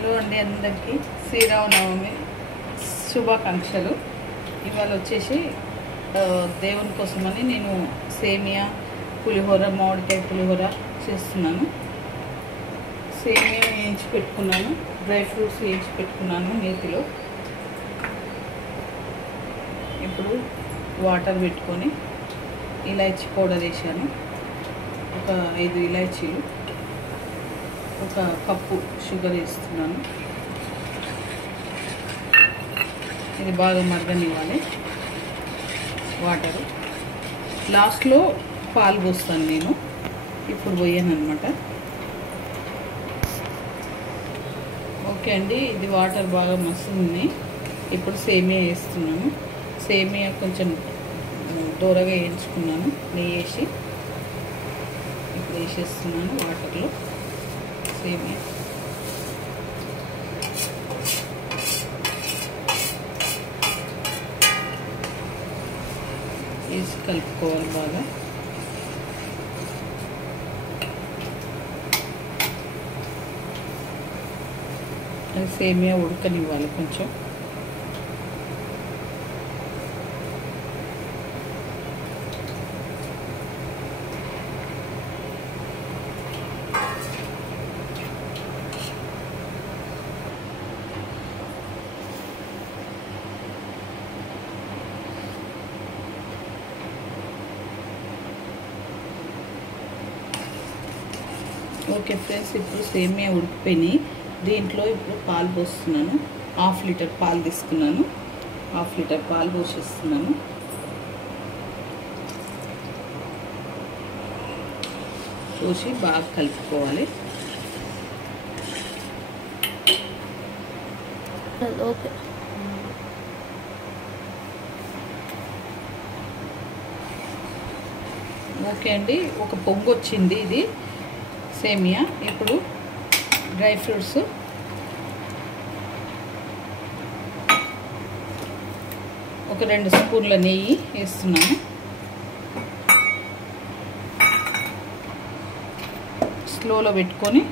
Hello అండి, అందరికీ శ్రీరామనవమి శుభాకాంక్షలు. ఇవాళ వచ్చేసి దేవుని కోసమని నేను సేమియా పులిహోర, మామిడికాయ పులిహోర చేస్తున్నాను. సేమియా వేయించి పెట్టుకున్నాను, డ్రై ఫ్రూట్స్ వేయించి పెట్టుకున్నాను నేతిలో. ఇప్పుడు వాటర్ పెట్టుకొని ఇలాచీ పౌడర్ వేసాను, ఒక 5 ఇలాచీలు, ఒక కప్పు షుగర్ వేస్తున్నాను. ఇది బాగా మరగనివ్వాలి వాటరు. లాస్ట్లో పాలు పోస్తాను నేను, ఇప్పుడు పోయాను అనమాట. ఓకే అండి, ఇది వాటర్ బాగా మస్తుంది. ఇప్పుడు సేమియా వేస్తున్నాను. సేమియా కొంచెం దూరగా వేయించుకున్నాను, నెయ్యి వేసి ఇప్పుడు వేసేస్తున్నాను వాటర్లో సేమియా. వేసి కలుపుకోవాలి బాగా. అది సేమియా ఉడకనివ్వాలి కొంచెం. ఓకే ఫ్రెండ్స్, ఇప్పుడు సేమియా ఉడికిపోయినాయి. దీంట్లో ఇప్పుడు పాలు పోస్తున్నాను. 1/2 లీటర్ పాలు తీసుకున్నాను, 1/2 లీటర్ పాలు పోసేస్తున్నాను. పోసి బాగా కలుపుకోవాలి. ఓకే ఓకే అండి, ఒక పొంగు వచ్చింది ఇది సేమియా. ఇప్పుడు డ్రై ఫ్రూట్స్, ఒక 2 స్పూన్ల నెయ్యి వేస్తున్నాను. స్లోలో పెట్టుకొని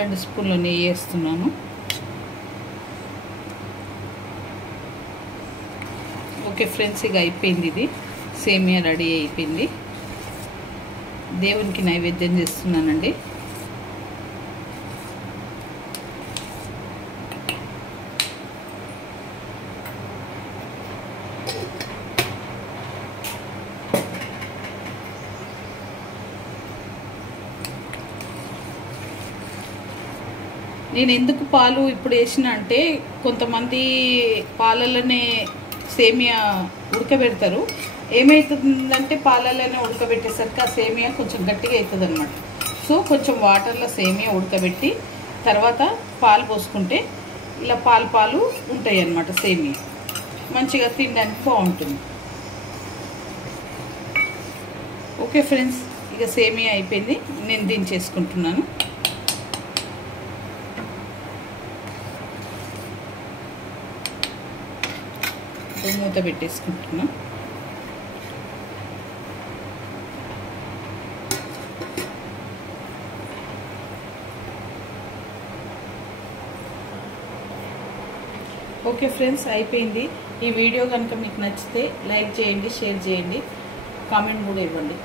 రెండు స్పూన్ల నెయ్యి వేస్తున్నాను. ఓకే ఫ్రెండ్స్, ఇక అయిపోయింది. ఇది సేమియా రెడీ అయిపోయింది. దేవునికి నైవేద్యం చేస్తున్నానండి. నేను ఎందుకు పాలు ఇప్పుడు వేసిన అంటే, కొంతమంది పాలలోనే సేమియా ఉడకబెడతారు. ఏమవుతుందంటే పాలలోనే ఉడకబెట్టేసరికి ఆ సేమియా కొంచెం గట్టిగా అవుతుంది అనమాట. సో కొంచెం వాటర్లో సేమియా ఉడకబెట్టి తర్వాత పాలు పోసుకుంటే ఇలా పాలు ఉంటాయి అన్నమాట. సేమియా మంచిగా తినడానికి బాగుంటుంది. ఓకే ఫ్రెండ్స్, ఇక సేమియా అయిపోయింది, నేను దించేసుకుంటున్నాను. మూత పెట్టేసుకుంటున్నా. ఓకే ఫ్రెండ్స్, అయిపోయింది. ఈ వీడియో కనుక మీకు నచ్చితే లైక్ చేయండి, షేర్ చేయండి, కామెంట్ కూడా ఇవ్వండి.